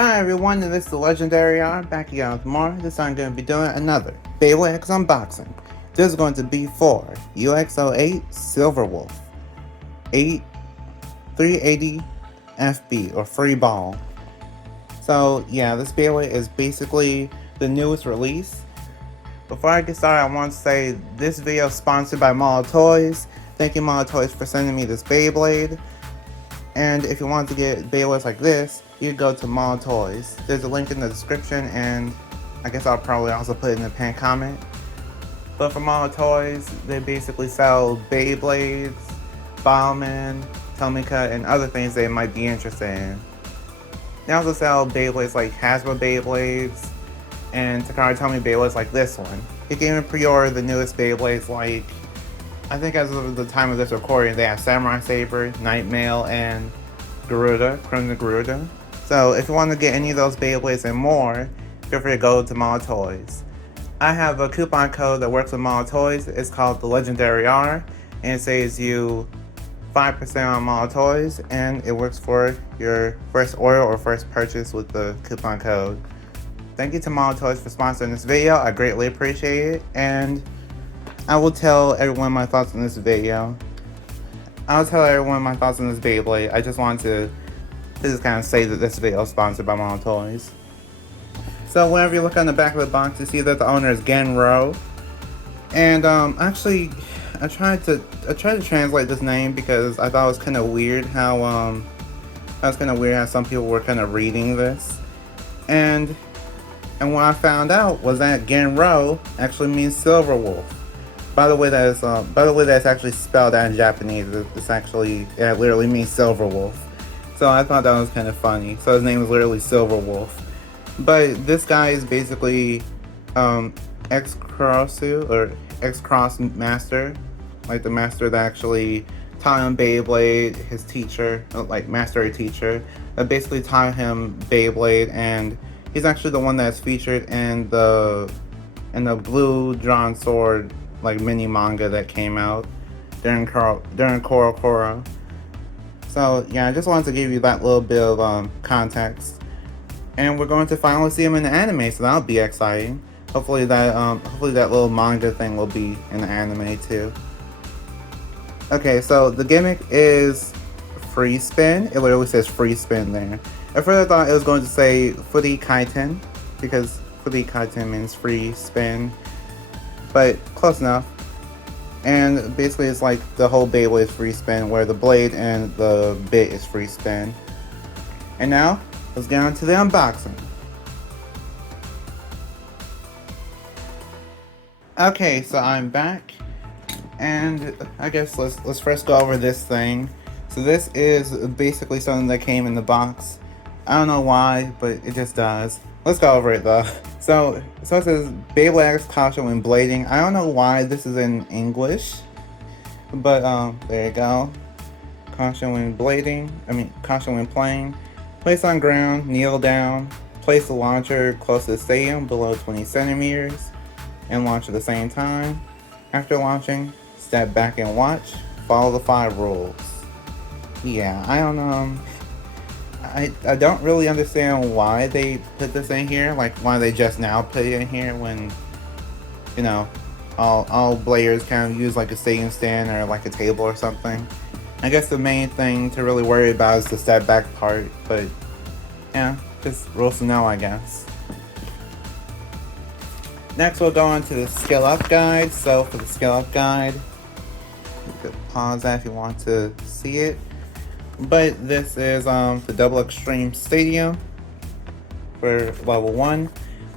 Hi everyone, and this is the Legendary R, back again with more. This time I'm going to be doing another Beyblade X unboxing. This is going to be for UX-08 Silver Wolf 380 FB, or Free Ball. So yeah, this Beyblade is basically the newest release. Before I get started, I want to say this video is sponsored by Mall Toys. Thank you Mall Toys for sending me this Beyblade. And if you want to get Beyblades like this, you go to Mall Toys. There's a link in the description, and I guess I'll probably also put it in the pinned comment. But for Mall Toys, they basically sell Beyblades, Bowman, Tomika, and other things they might be interested in. They also sell Beyblades like Hasbro Beyblades and Takara Tomy Beyblades like this one. You can even pre-order the newest Beyblades like, I think as of the time of this recording, they have Samurai Saber, Nightmail, and Garuda, Crimson Garuda. So if you want to get any of those Beyblades and more, feel free to go to Mall Toys. I have a coupon code that works with Mall Toys. It's called the Legendary R, and it saves you 5% on Mall Toys, and it works for your first order or first purchase with the coupon code. Thank you to Mall Toys for sponsoring this video. I greatly appreciate it, and I will tell everyone my thoughts on this video. I'll tell everyone my thoughts on this Beyblade. I just wanted to just kind of say that this video is sponsored by Mall Toys. So whenever you look on the back of the box, you see that the owner is Genro. And actually, I tried to translate this name because I thought it was kind of weird how some people were kind of reading this. And what I found out was that Genro actually means Silver Wolf. By the way, that's actually spelled out in Japanese. It literally means Silver Wolf. So I thought that was kind of funny. So his name is literally Silver Wolf. But this guy is basically X-Cross Master, like the master that actually taught him Beyblade. His teacher, like master teacher, that basically taught him Beyblade, and he's actually the one that's featured in the Blue Drawn Sword like mini manga that came out during Koro. So yeah, I just wanted to give you that little bit of context, and we're going to finally see him in the anime, so that'll be exciting. Hopefully that little manga thing will be in the anime too. Okay, so the gimmick is free spin. It literally says free spin there. At first I thought it was going to say Furi Kaiten, because Furi Kaiten means free spin, but close enough. And basically it's like the whole Beyblade is free spin, where the blade and the bit is free spin. And now, let's get on to the unboxing. Okay, so I'm back, and I guess let's first go over this thing. So this is basically something that came in the box. I don't know why, but it just does. Let's go over it though. So it says Beyblade caution when blading. I don't know why this is in English, but there you go. Caution when blading. Caution when playing. Place on ground, kneel down. Place the launcher close to the stadium below 20 centimeters, and launch at the same time. After launching, step back and watch. Follow the 5 rules. Yeah, I don't know. I don't really understand why they put this in here, like why they just now put it in here when, you know, all bladers kind of use like a stadium stand or like a table or something. I guess the main thing to really worry about is the step back part, but yeah, just rules to know, I guess. Next we'll go on to the skill up guide. So for the skill up guide, you could pause that if you want to see it. But this is the Double Extreme Stadium for level 1.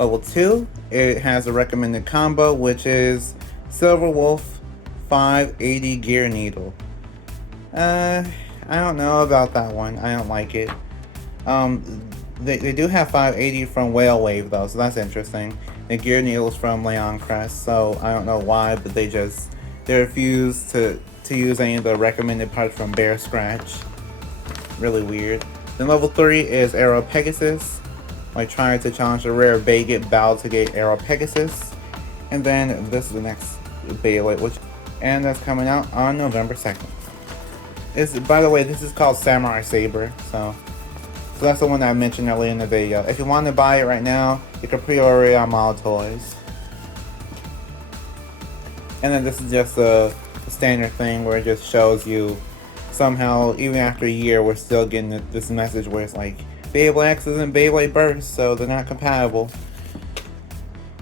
Level 2, it has a recommended combo, which is Silver Wolf 580 Gear Needle. I don't know about that one. I don't like it. They do have 580 from Whale Wave though, so that's interesting. The Gear Needle is from Leon Crest, so I don't know why, but they refuse to use any of the recommended parts from Bear Scratch. Really weird. Then level 3 is Aero Pegasus, like trying to challenge a rare Baygate Battle to get Aero Pegasus. And then this is the next Beyblade, and that's coming out on November 2nd. By the way, this is called Samurai Saber, so So that's the one that I mentioned earlier in the video. If you want to buy it right now, you can pre-order it on Model Toys. And then this is just a standard thing where it just shows you somehow, even after a year, we're still getting this message where it's like, Beyblade X and Beyblade Burst, so they're not compatible.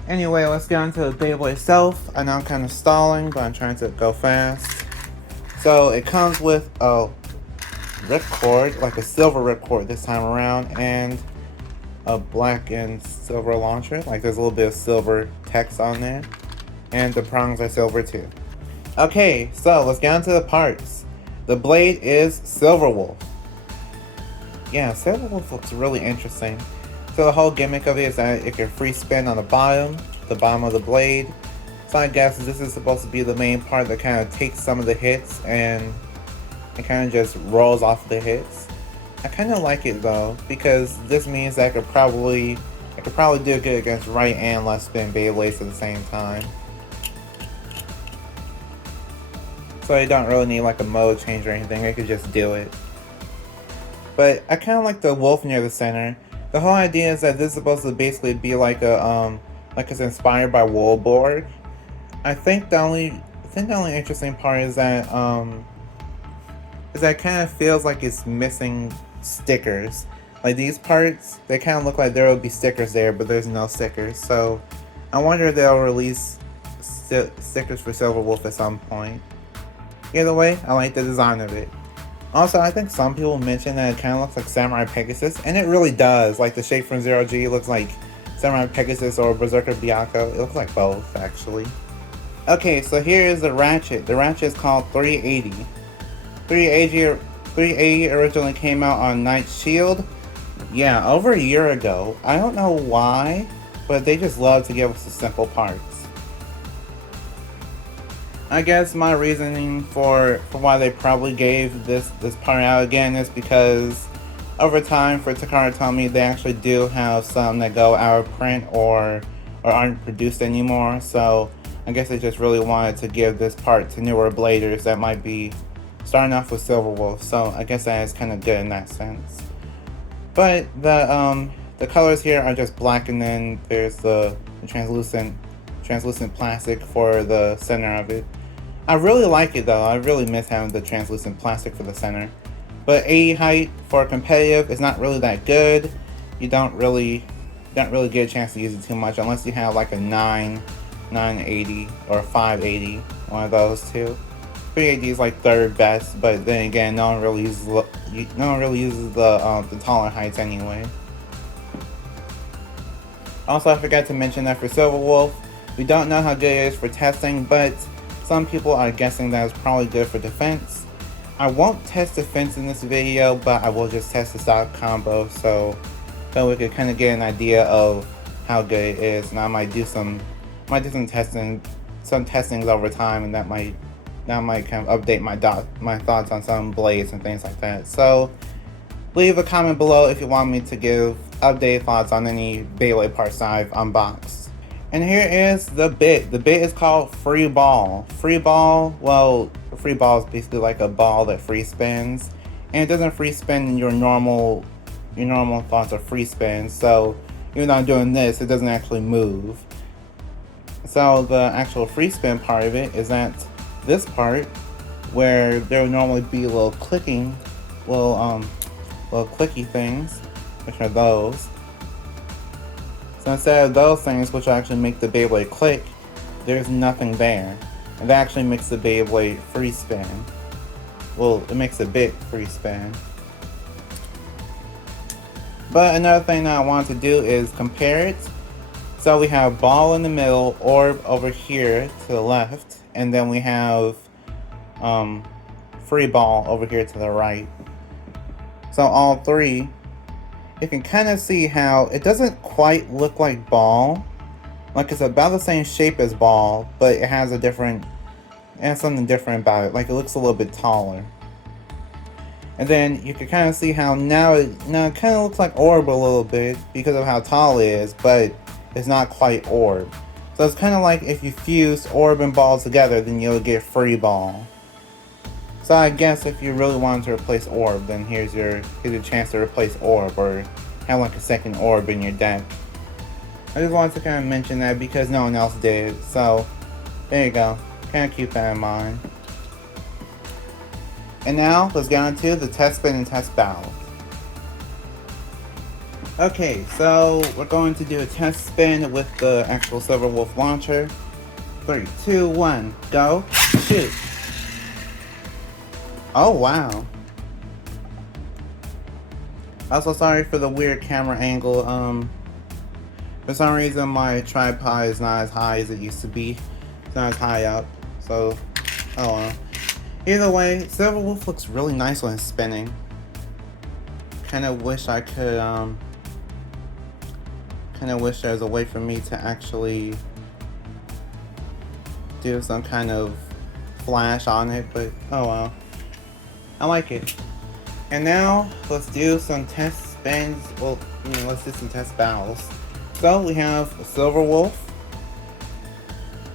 Anyway, let's get on to the Beyblade itself. I know I'm kind of stalling, but I'm trying to go fast. So it comes with a ripcord, like a silver ripcord this time around, and a black and silver launcher. Like there's a little bit of silver text on there. And the prongs are silver too. Okay, so let's get on to the parts. The blade is Silver Wolf. Yeah, Silver Wolf looks really interesting. So the whole gimmick of it is that it can free spin on the bottom of the blade. So I guess this is supposed to be the main part that kind of takes some of the hits and it kind of just rolls off the hits. I kind of like it though, because this means that I could probably do good against right and left spin Beyblades at the same time. So you don't really need like a mode change or anything, I could just do it. But I kind of like the wolf near the center. The whole idea is that this is supposed to basically be like a like it's inspired by Woolborg. I think the only interesting part is that it kind of feels like it's missing stickers. Like these parts, they kind of look like there will be stickers there, but there's no stickers. So I wonder if they'll release stickers for Silver Wolf at some point. Either way, I like the design of it. Also, I think some people mentioned that it kind of looks like Samurai Pegasus, and it really does. Like the shape from Zero G looks like Samurai Pegasus or Berserker Byakko. It looks like both, actually. Okay, so here is the ratchet. The ratchet is called 380. 380 originally came out on Night Shield. Yeah, over a year ago. I don't know why, but they just love to give us the simple parts. I guess my reasoning for why they probably gave this part out again is because over time for Takara Tomy, they actually do have some that go out of print or aren't produced anymore. So I guess they just really wanted to give this part to newer bladers that might be starting off with Silver Wolf. So I guess that is kind of good in that sense. But the colors here are just black, and then there's the translucent plastic for the center of it. I really like it though. I really miss having the translucent plastic for the center. But 80 height for competitive is not really that good. You don't really get a chance to use it too much unless you have like a 980 or 580, one of those two. 380 is like third best, but then again, no one really uses the taller heights anyway. Also, I forgot to mention that for Silver Wolf, we don't know how good it is for testing, but some people are guessing that it's probably good for defense. I won't test defense in this video, but I will just test the stock combo so we could kind of get an idea of how good it is, and I might do some testings over time, and that might kind of update my thoughts on some blades and things like that. So leave a comment below if you want me to give updated thoughts on any Beyblade parts I've unboxed. And here is the bit. The bit is called Free Ball. Free Ball, well, a free ball is basically like a ball that free spins. And it doesn't free spin in your normal thoughts of free spin. So even though I'm doing this, it doesn't actually move. So the actual free spin part of it is that this part, where there would normally be little clicky things, which are those. So instead of those things, which actually make the Beyblade click, there's nothing there. And that actually makes the Beyblade free spin. Well, it makes a bit free spin. But another thing that I wanted to do is compare it. So we have ball in the middle, orb over here to the left, and then we have free ball over here to the right. So all three, you can kind of see how it doesn't quite look like ball. Like it's about the same shape as ball, but it has something different about it. Like it looks a little bit taller. And then you can kind of see how now it kind of looks like orb a little bit because of how tall it is, but it's not quite orb. So it's kind of like if you fuse orb and ball together, then you'll get free ball. So I guess if you really wanted to replace orb, then here's your chance to replace orb or have like a second orb in your deck. I just wanted to kind of mention that because no one else did. So there you go. Kind of keep that in mind. And now let's get on to the test spin and test battle. Okay, so we're going to do a test spin with the actual Silver Wolf launcher. 3, 2, 1, go, shoot. Oh wow. Also sorry for the weird camera angle. For some reason my tripod is not as high as it used to be. It's not as high up. So, oh well. Either way, Silver Wolf looks really nice when it's spinning. Kinda wish I could, kinda wish there was a way for me to actually do some kind of flash on it, but oh well. I like it. And now, let's do some test spins. Well, let's do some test battles. So, we have Silver Wolf.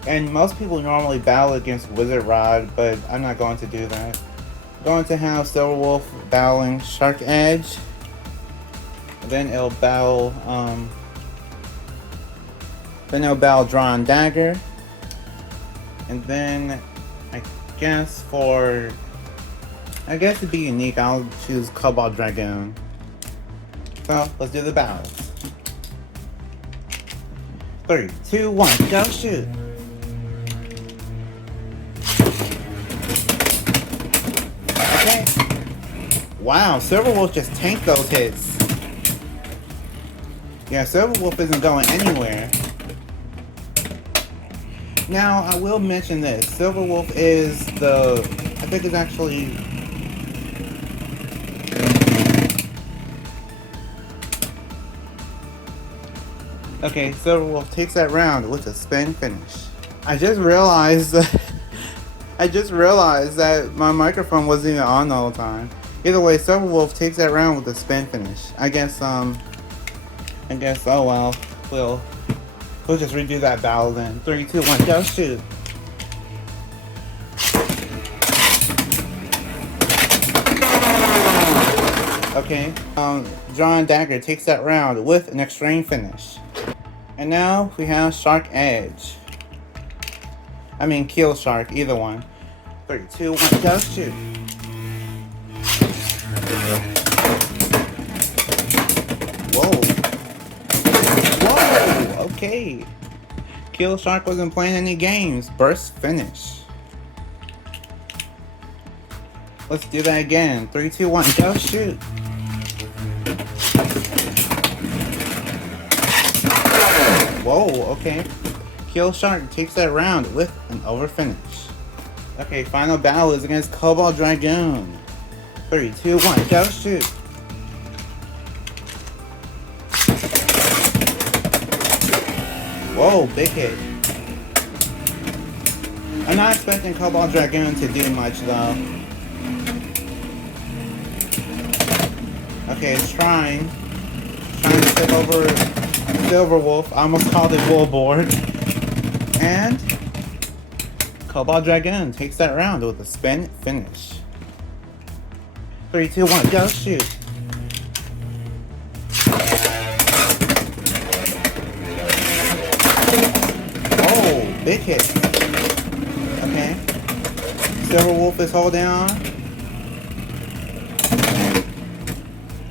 And most people normally battle against Wizard Rod, but I'm not going to do that. I'm going to have Silver Wolf battling Shark Edge. Then it'll battle, Drawn Dagger. And then, I guess to be unique, I'll choose Cobalt Dragoon. So, let's do the battles. 3, 2, 1, go shoot! Okay. Wow, Silver Wolf just tanked those hits. Yeah, Silver Wolf isn't going anywhere. Now, I will mention this. Silver Wolf is I think it's actually... Okay, Silver Wolf takes that round with a spin finish. I just realized that my microphone wasn't even on the whole time. Either way, Silver Wolf takes that round with a spin finish. I guess, oh well, we'll just redo that battle then. 3, 2, 1, go shoot! Okay, Drawn Dagger takes that round with an extreme finish. And now we have Shark Edge. I mean, Kill Shark, either one. 3, 2, 1, go shoot! Whoa! Okay. Kill Shark wasn't playing any games. Burst finish. Let's do that again. 3, 2, 1, go shoot! Whoa, okay. Kill Shark takes that round with an over finish. Okay, final battle is against Cobalt Dragoon. 3, 2, 1, go shoot! Whoa, big hit. I'm not expecting Cobalt Dragoon to do much though. Okay, it's trying to tip over Silver Wolf. I almost called it Bullboard. And Cobalt Dragoon takes that round with a spin finish. 3, 2, 1, go shoot! Oh, big hit. Okay. Silver Wolf is holding on.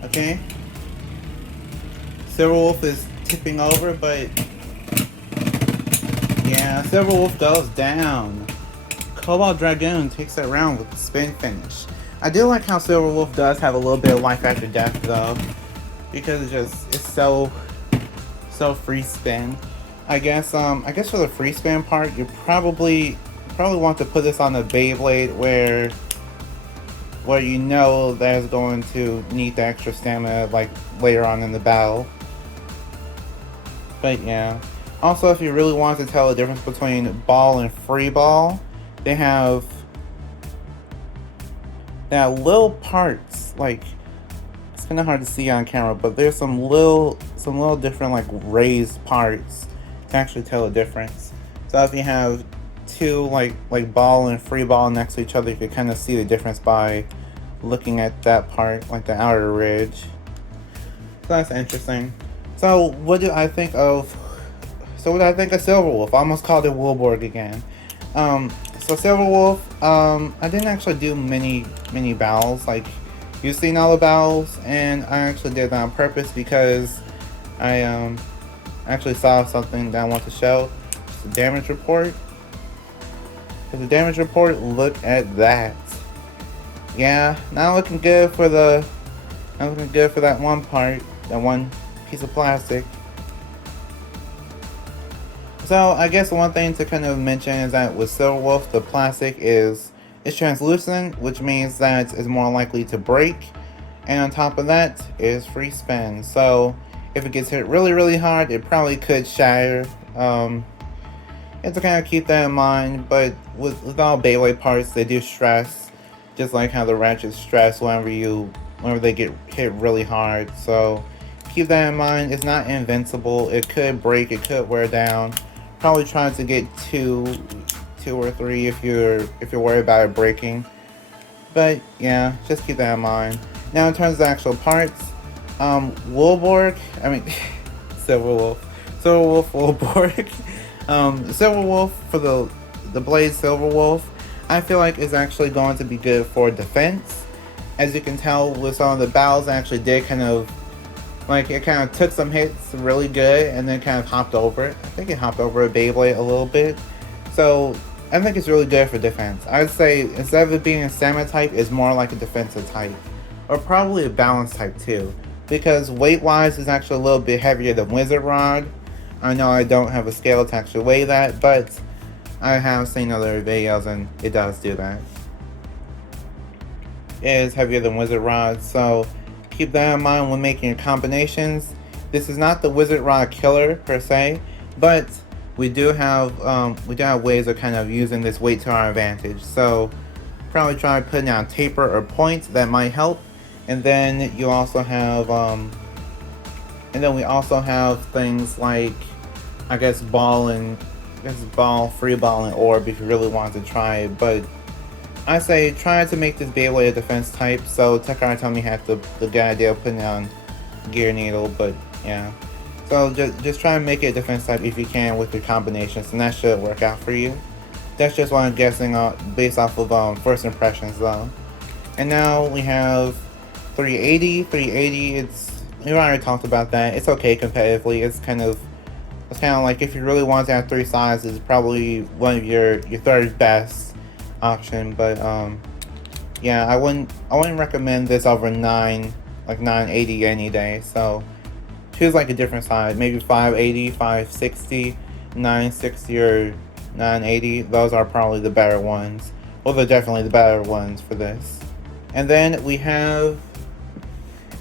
Okay. Silver Wolf is tipping over, but yeah, Silver Wolf goes down. Cobalt Dragoon takes that round with a spin finish. I do like how Silver Wolf does have a little bit of life after death though, because it's so free spin. I guess for the free spin part, you probably want to put this on the Beyblade where you know that it's going to need the extra stamina like later on in the battle. But yeah. Also, if you really want to tell the difference between ball and free ball, they have little parts, like, it's kind of hard to see on camera, but there's some little different like raised parts to actually tell the difference. So if you have two like ball and free ball next to each other, you can kind of see the difference by looking at that part, like the outer ridge. So that's interesting. So what do I think of? So what do I think of Silver Wolf? I almost called it Woolborg again. So Silver Wolf, I didn't actually do many battles. Like, you've seen all the battles, and I actually did that on purpose because I actually saw something that I want to show. It's the damage report. For the damage report, look at that. Yeah, not looking good for that one part, that one piece of plastic. So I guess one thing to kind of mention is that with Silver Wolf, the plastic is translucent, which means that it's more likely to break. And on top of that is free spin. So if it gets hit really hard, it probably could shatter. You have to kind of keep that in mind. But with all Beyblade parts, they do stress, just like how the ratchets stress whenever they get hit really hard. So keep that in mind. It's not invincible. It could break. It could wear down. Probably trying to get two or three if you're worried about it breaking. But yeah, just keep that in mind. Now in terms of the actual parts, Woolborg, I mean Silver Wolf Woolborg. Silver Wolf for the blade Silver Wolf, I feel like is actually going to be good for defense. As you can tell with some of the battles, I actually did kind of took some hits really good and then kind of hopped over it. I think it hopped over a Beyblade a little bit. So I think it's really good for defense. I'd say instead of it being a stamina type, it's more like a defensive type. Or probably a balance type too. Because weight wise, it's actually a little bit heavier than Wizard Rod. I know I don't have a scale to actually weigh that, but I have seen other videos and it does do that. It is heavier than Wizard Rod, so keep that in mind when making your combinations. This is not the Wizard Rod killer per se, but we do have ways of kind of using this weight to our advantage. So probably try putting down taper or points that might help. And then you also have we also have things like ball, free ball, and orb if you really want to try it. But I say try to make this Beyblade a defense type. So Takara Tomy had the good idea of putting down Gear Needle, but yeah. So just try and make it a defense type if you can with your combinations, and that should work out for you. That's just what I'm guessing based off of first impressions though. And now we have 380. 380. We already talked about that. It's okay competitively. It's kind of like if you really want to have three sides, it's probably one of your third best option. But yeah, I wouldn't recommend this over 980 any day. So choose like a different side, maybe 580, 560, 960, or 980. Those are probably the better ones. Well, they're definitely the better ones for this. And then we have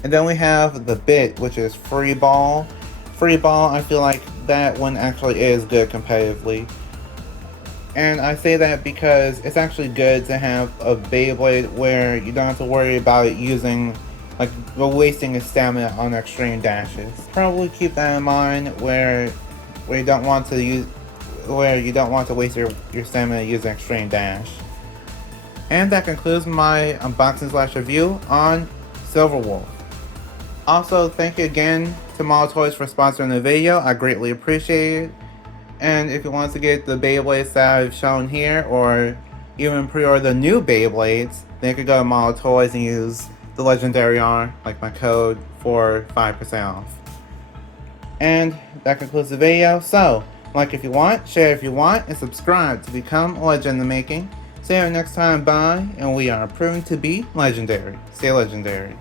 the bit, which is free ball. Free ball, I feel like that one actually is good competitively. And I say that because it's actually good to have a Beyblade where you don't have to worry about it using wasting its stamina on extreme dashes. Probably keep that in mind where you don't want to waste your stamina using extreme dash. And that concludes my unboxing / review on Silver Wolf. Also, thank you again to Model Toys for sponsoring the video. I greatly appreciate it. And if you want to get the Beyblades that I've shown here, or even pre-order the new Beyblades, then you can go to Model Toys and use the Legendary R, like my code, for 5% off. And that concludes the video. So, like if you want, share if you want, and subscribe to become a legend in the making. See you next time, bye, and we are proven to be legendary. Stay legendary.